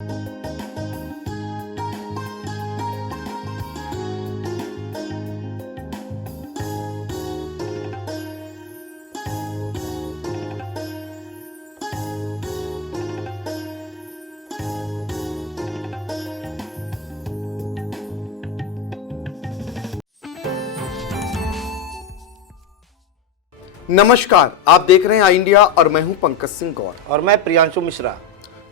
नमस्कार, आप देख रहे हैं आई इंडिया और मैं हूं पंकज सिंह गौर और मैं प्रियांशु मिश्रा।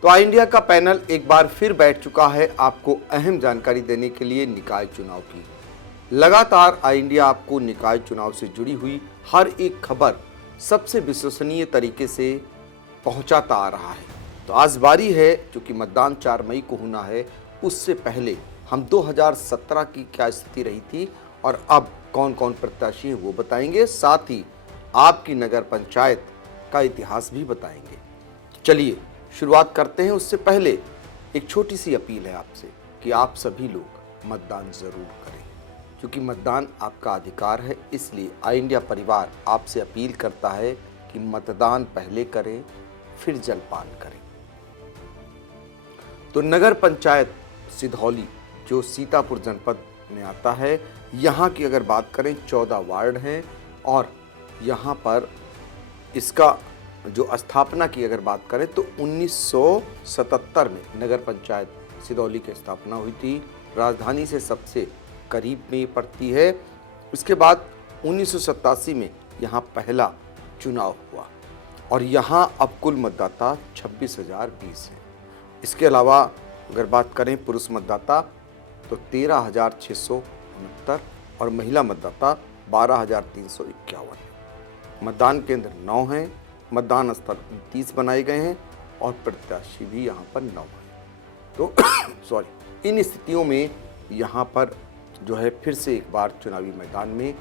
तो आई इंडिया का पैनल एक बार फिर बैठ चुका है आपको अहम जानकारी देने के लिए निकाय चुनाव की। लगातार आई इंडिया आपको निकाय चुनाव से जुड़ी हुई हर एक खबर सबसे विश्वसनीय तरीके से पहुंचाता आ रहा है। तो आज बारी है, क्योंकि मतदान 4 मई को होना है, उससे पहले हम 2017 की क्या स्थिति रही थी और अब कौन कौन प्रत्याशी हैं वो बताएंगे, साथ ही आपकी नगर पंचायत का इतिहास भी बताएंगे। चलिए शुरुआत करते हैं। उससे पहले एक छोटी सी अपील है आपसे कि आप सभी लोग मतदान जरूर करें, क्योंकि मतदान आपका अधिकार है। इसलिए आई इंडिया परिवार आपसे अपील करता है कि मतदान पहले करें, फिर जलपान करें। तो नगर पंचायत सिधौली जो सीतापुर जनपद में आता है, यहाँ की अगर बात करें 14 वार्ड हैं और यहाँ पर इसका जो स्थापना की अगर बात करें तो 1977 में नगर पंचायत सिधौली की स्थापना हुई थी। राजधानी से सबसे करीब में ये पड़ती है। उसके बाद 1987 में यहाँ पहला चुनाव हुआ और यहाँ अब कुल मतदाता 26,020 हैं। इसके अलावा अगर बात करें पुरुष मतदाता तो 13,669 और महिला मतदाता 12,351। मतदान केंद्र 9 हैं, मतदान स्थल 29 बनाए गए हैं और प्रत्याशी भी यहाँ पर 9 हैं। तो इन स्थितियों में यहाँ पर जो है फिर से एक बार चुनावी मैदान में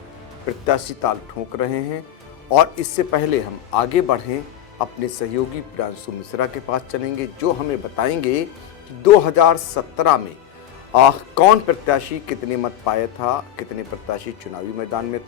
प्रत्याशी ताल ठोक रहे हैं। और इससे पहले हम आगे बढ़ें, अपने सहयोगी प्रियांशु मिश्रा के पास चलेंगे, जो हमें बताएंगे कि 2017 में कौन प्रत्याशी कितने मत पाया था, कितने प्रत्याशी चुनावी मैदान में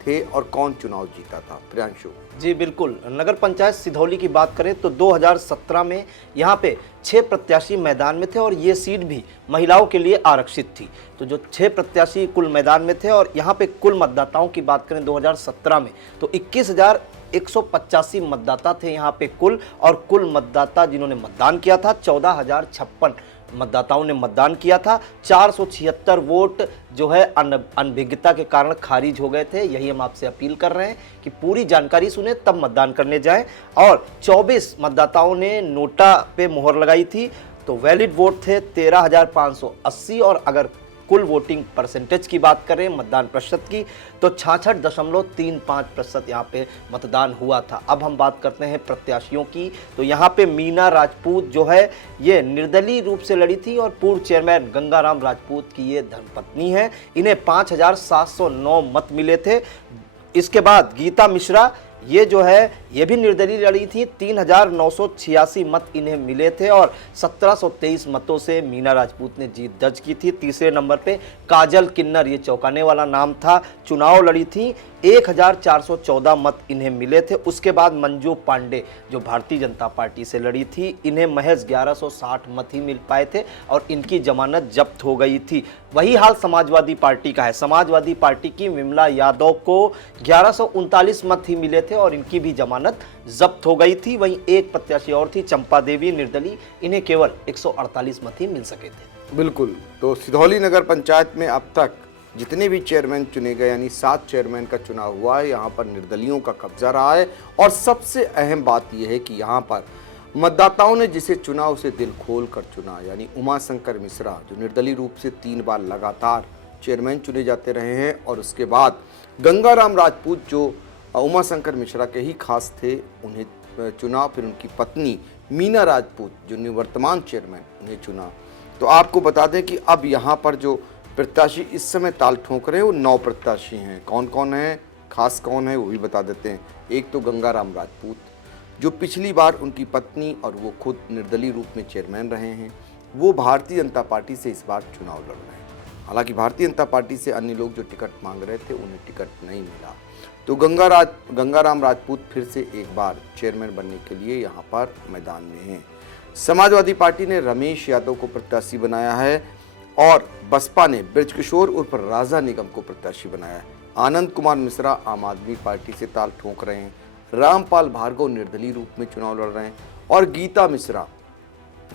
थे और कौन चुनाव जीता था। प्रियांशु जी बिल्कुल, नगर पंचायत सिधौली की बात करें तो 2017 में यहाँ पे 6 प्रत्याशी मैदान में थे और ये सीट भी महिलाओं के लिए आरक्षित थी। तो जो 6 प्रत्याशी कुल मैदान में थे और यहाँ पे कुल मतदाताओं की बात करें 2017 में तो 21,185 मतदाता थे यहाँ पे कुल, और कुल मतदाता जिन्होंने मतदान किया था 14,056 मतदाताओं ने मतदान किया था। 476 वोट जो है अनभिज्ञता के कारण खारिज हो गए थे। यही हम आपसे अपील कर रहे हैं कि पूरी जानकारी सुने तब मतदान करने जाएं। और 24 मतदाताओं ने नोटा पे मोहर लगाई थी, तो वैलिड वोट थे 13,580 और अगर कुल वोटिंग परसेंटेज की बात करें मतदान प्रतिशत की तो 66.35% यहाँ पे मतदान हुआ था। अब हम बात करते हैं प्रत्याशियों की। तो यहाँ पे मीना राजपूत जो है ये निर्दलीय रूप से लड़ी थी और पूर्व चेयरमैन गंगाराम राजपूत की ये धर्मपत्नी है। इन्हें 5,709 मत मिले थे। इसके बाद गीता मिश्रा ये जो है ये भी निर्दलीय लड़ी थी, 3,986 मत इन्हें मिले थे और 1,723 मतों से मीना राजपूत ने जीत दर्ज की थी। तीसरे नंबर पे काजल किन्नर, ये चौंकाने वाला नाम था, चुनाव लड़ी थी, 1,414 मत इन्हें मिले थे। उसके बाद मंजू पांडे जो भारतीय जनता पार्टी से लड़ी थी, इन्हें महज 1,160 मत ही मिल पाए थे और इनकी जमानत जब्त हो गई थी। वही हाल समाजवादी पार्टी का है। समाजवादी पार्टी की विमला यादव को 1,139 मत ही मिले थे और इनकी भी जमानत जब्त हो गई थी। वहीं एक प्रत्याशी और थी चंपा देवी निर्दलीय, इन्हें केवल 148 मत ही मिल सके थे। बिल्कुल। तो सिधौली नगर पंचायत में अब तक जितने भी चेयरमैन चुने गए, यानी 7 चेयरमैन का चुनाव हुआ है, यहाँ पर निर्दलियों का कब्जा रहा है। और सबसे अहम बात यह है कि यहाँ पर मतदाताओं ने जिसे चुना उसे दिल खोल कर चुना, यानी उमाशंकर मिश्रा जो निर्दलीय रूप से 3 बार लगातार चेयरमैन चुने जाते रहे हैं, और उसके बाद गंगाराम राजपूत जो उमाशंकर मिश्रा के ही खास थे, उन्हें चुना। फिर उनकी पत्नी मीना राजपूत जो निवर्तमान चेयरमैन, उन्हें चुना। तो आपको बता दें कि अब यहाँ पर जो प्रत्याशी इस समय ताल ठोक रहे हैं वो 9 प्रत्याशी हैं। कौन कौन है, खास कौन है, वो भी बता देते हैं। एक तो गंगाराम राजपूत जो पिछली बार उनकी पत्नी और वो खुद निर्दलीय रूप में चेयरमैन रहे हैं, वो भारतीय जनता पार्टी से इस बार चुनाव लड़ रहे हैं। हालांकि भारतीय जनता पार्टी से अन्य लोग जो टिकट मांग रहे थे उन्हें टिकट नहीं मिला। तो गंगाराम राजपूत फिर से एक बार चेयरमैन बनने के लिए यहाँ पर मैदान में हैं। समाजवादी पार्टी ने रमेश यादव को प्रत्याशी बनाया है और बसपा ने ब्रजकिशोर उर्फ राजा निगम को प्रत्याशी बनाया है। आनंद कुमार मिश्रा आम आदमी पार्टी से ताल ठोक रहे हैं, रामपाल भार्गव निर्दलीय रूप में चुनाव लड़ रहे हैं और गीता मिश्रा,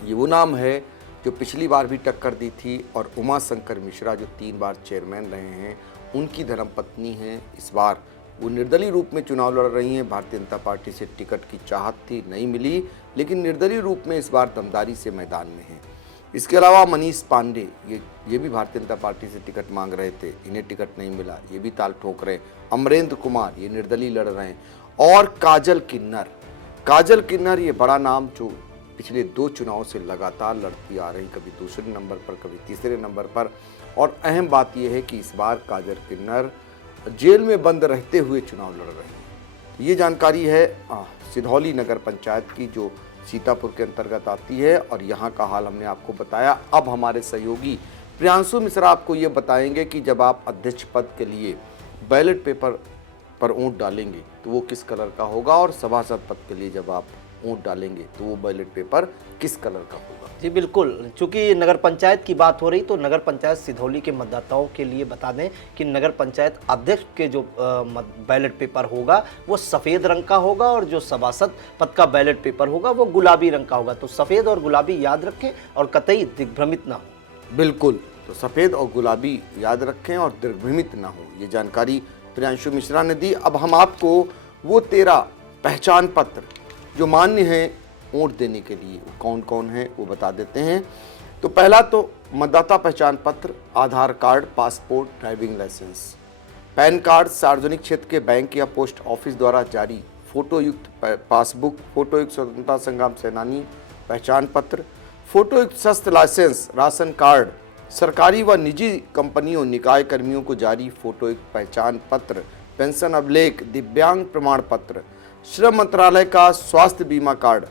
ये वो नाम है जो पिछली बार भी टक्कर दी थी, और उमा शंकर मिश्रा जो 3 बार चेयरमैन रहे हैं, उनकी धर्मपत्नी हैं। इस बार वो निर्दलीय रूप में चुनाव लड़ रही हैं। भारतीय जनता पार्टी से टिकट की चाहत थी, नहीं मिली, लेकिन निर्दलीय रूप में इस बार दमदारी से मैदान में हैं। इसके अलावा मनीष पांडे ये भी भारतीय जनता पार्टी से टिकट मांग रहे थे, इन्हें टिकट नहीं मिला, ये भी ताल ठोक रहे हैं। अमरेंद्र कुमार ये निर्दलीय लड़ रहे हैं और काजल किन्नर ये बड़ा नाम जो पिछले 2 चुनाव से लगातार लड़ती आ रही, कभी दूसरे नंबर पर कभी तीसरे नंबर पर। और अहम बात यह है कि इस बार काजल किन्नर जेल में बंद रहते हुए चुनाव लड़ रहे हैं। ये जानकारी है सिधौली नगर पंचायत की जो सीतापुर के अंतर्गत आती है, और यहाँ का हाल हमने आपको बताया। अब हमारे सहयोगी प्रियांशु मिश्रा आपको ये बताएंगे कि जब आप अध्यक्ष पद के लिए बैलेट पेपर पर वोट डालेंगे तो वो किस कलर का होगा, और सभासद पद के लिए जब आप वोट डालेंगे तो वो बैलेट पेपर किस कलर का होगा। जी बिल्कुल, चूंकि नगर पंचायत की बात हो रही तो नगर पंचायत सिधौली के मतदाताओं के लिए बता दें कि नगर पंचायत अध्यक्ष के जो बैलेट पेपर होगा वो सफ़ेद रंग का होगा, और जो सभासद पद का बैलेट पेपर होगा वो गुलाबी रंग का होगा। तो सफ़ेद और गुलाबी याद रखें और कतई दिग्भ्रमित ना हो। बिल्कुल, तो सफ़ेद और गुलाबी याद रखें और दिग्भ्रमित ना हो, ये जानकारी प्रियांशु मिश्रा ने दी। अब हम आपको वो 13 पहचान पत्र जो मान्य हैं वोट देने के लिए कौन कौन है वो बता देते हैं। तो पहला तो मतदाता पहचान पत्र, Aadhaar card, passport, driving licence, PAN card, सार्वजनिक क्षेत्र के बैंक या पोस्ट ऑफिस द्वारा जारी फोटोयुक्त पासबुक, फोटोयुक्त स्वतंत्रता संग्राम सेनानी पहचान पत्र, फोटोयुक्त शस्त्र लाइसेंस, राशन कार्ड, सरकारी व निजी कंपनियों निकाय कर्मियों को जारी फोटोयुक्त पहचान पत्र, पेंशन अभिलेख, दिव्यांग प्रमाण पत्र, श्रम मंत्रालय का स्वास्थ्य बीमा कार्ड,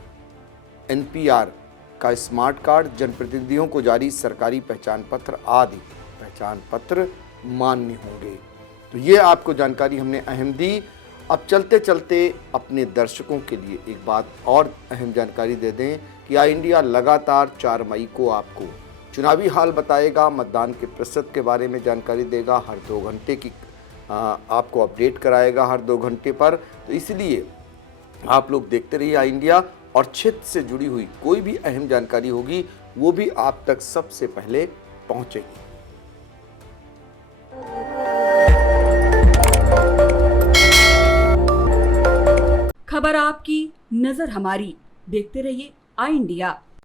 NPR का स्मार्ट कार्ड, जनप्रतिनिधियों को जारी सरकारी पहचान पत्र आदि पहचान पत्र मान्य होंगे। तो ये आपको जानकारी हमने अहम दी। अब चलते चलते अपने दर्शकों के लिए एक बात और अहम जानकारी दे दें कि आई इंडिया लगातार 4 मई को आपको चुनावी हाल बताएगा, मतदान के प्रतिशत के बारे में जानकारी देगा, हर 2 घंटे की आपको अपडेट कराएगा हर 2 घंटे पर। तो इसलिए आप लोग देखते रहिए आई इंडिया, और क्षेत्र से जुड़ी हुई कोई भी अहम जानकारी होगी वो भी आप तक सबसे पहले पहुंचेगी। खबर आपकी, नजर हमारी। देखते रहिए आई इंडिया।